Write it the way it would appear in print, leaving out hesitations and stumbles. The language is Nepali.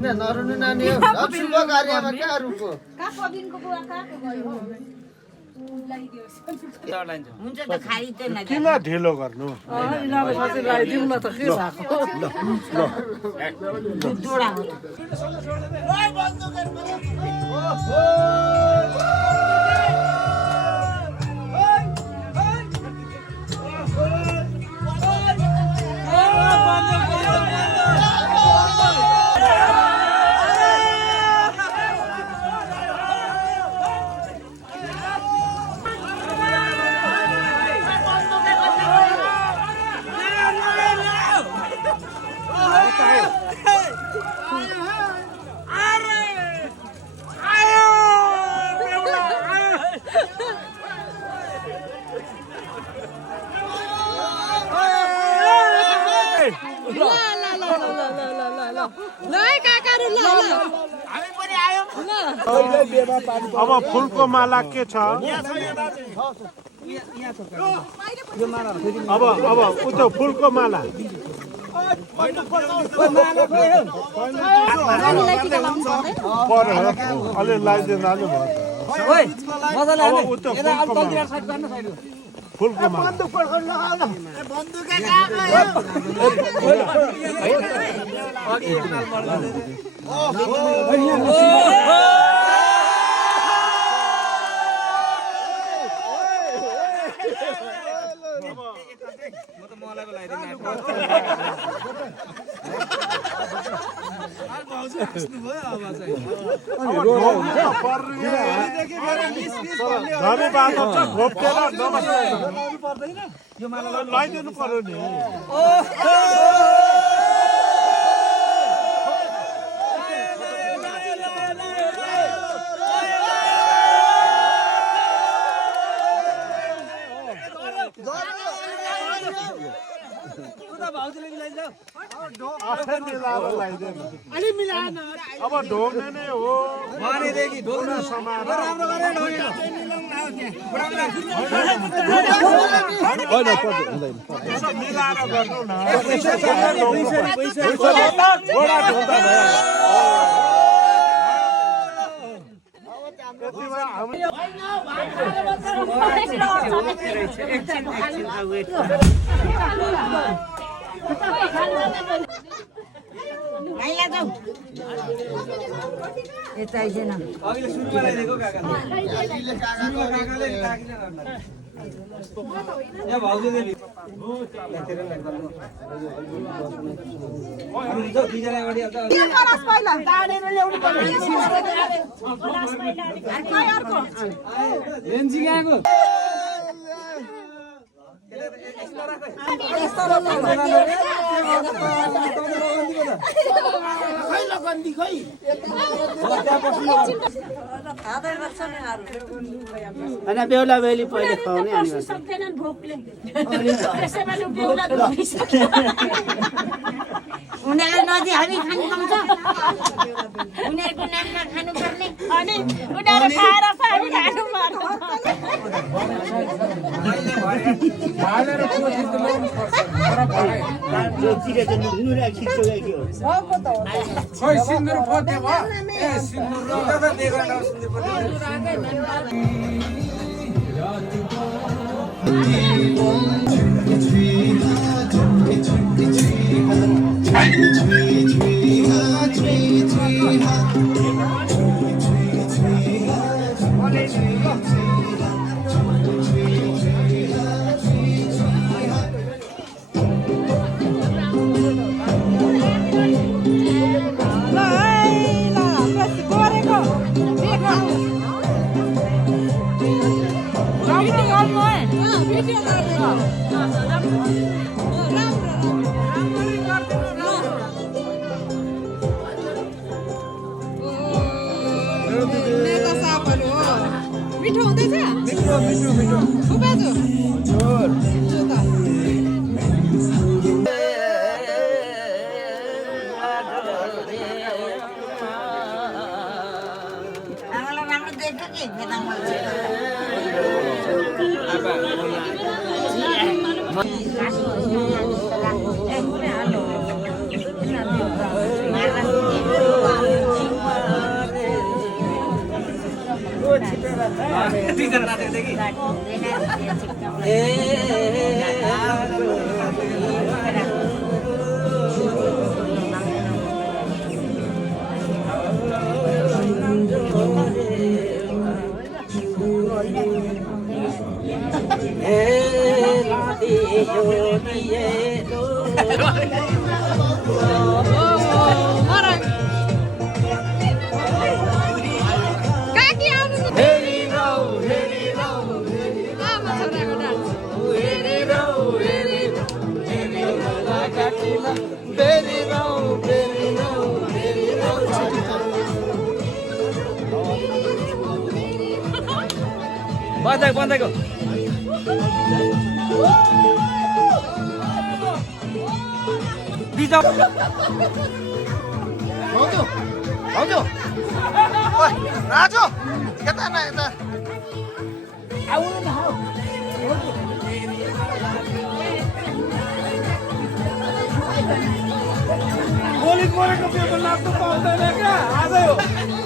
किन नरुनु नानी हो शुभ कार्यमा कहाँ रुको हुन्छ त खाइ त न किन ढिलो गर्नु जोडा हो अब फुलको माला के छ अब उतो फुलको माला अलि लगाइदिनु हाल्नु भयो फुलको माला लगाइदिनु पर्यो नि अब ढोग्ने नै हो मिलाएर गर्नु न Ay, la dong. Esta es llena. अनि बेहुला बेहुली पहिले खुवाउने अनि उनीहरू नदी हामी खानु पाउँछ उनीहरूको नाममा खानु पर्ने अनि उनीहरू खाएर हामी खानु मिठो हुँदैछ मिठो मिठो मिठो उपाजु जोर आमालाई राम्रो देख्छ कि बेलामा काकी आउनु नि आमा छोराको डान्स बन्दाको राजु यता न यता गोली गरेको पेपर लाग्नु पाउँदैन क्या आजै हो